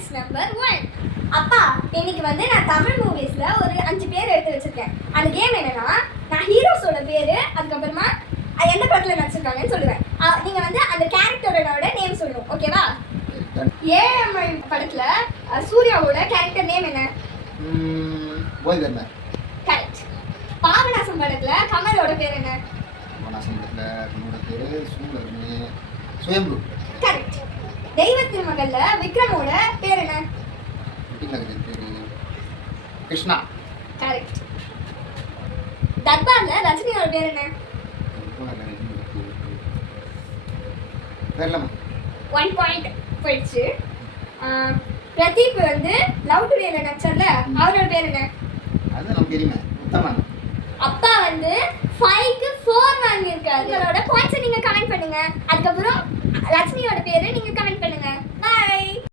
Sentence number 1. அப்பா, இன்னைக்கு வந்து நான் தமிழ் மூவிஸ்ல ஒரு 5 பேர் எடுத்து வச்சிருக்கேன். அந்த கேம் என்னன்னா, நான் ஹீரோஸோட பேரு அதுக்கப்புறமா எந்த படத்துல நடிச்சிருக்காங்கன்னு சொல்லுவேன். நீங்க வந்து அந்த கேரக்டரோட நேம் சொல்லணும். ஓகேவா? ஏஎம்ஐ படத்துல சூர்யாவோட கேரக்டர் நேம் என்ன? கரெக்ட். பாபநாசம் படத்துல கமலோட பேர் என்ன? கரெக்ட். தெய்வ திருமகள்ல விக்ரமோட பேர் என்ன? கிருஷ்ணா. கரெக்ட். தர்பார்ல ரஜினியோட பேர் என்ன? 1 பாயிண்ட் போயிடுச்சு. பிரதீப் வந்து லவ் டுடேல நடிச்சார்ல, அவரோட பேர் என்ன? அது நமக்கு தெரியுமே, உத்தமன். அப்பா வந்து 5க்கு 4 வாங்கி இருக்காரு. உங்களோட பாயிண்ட்ஸ் நீங்க கமெண்ட் பண்ணுங்க. அதுக்கப்புறம் ரஜினியோட பேரு நீங்க கமெண்ட் பண்ணுங்க.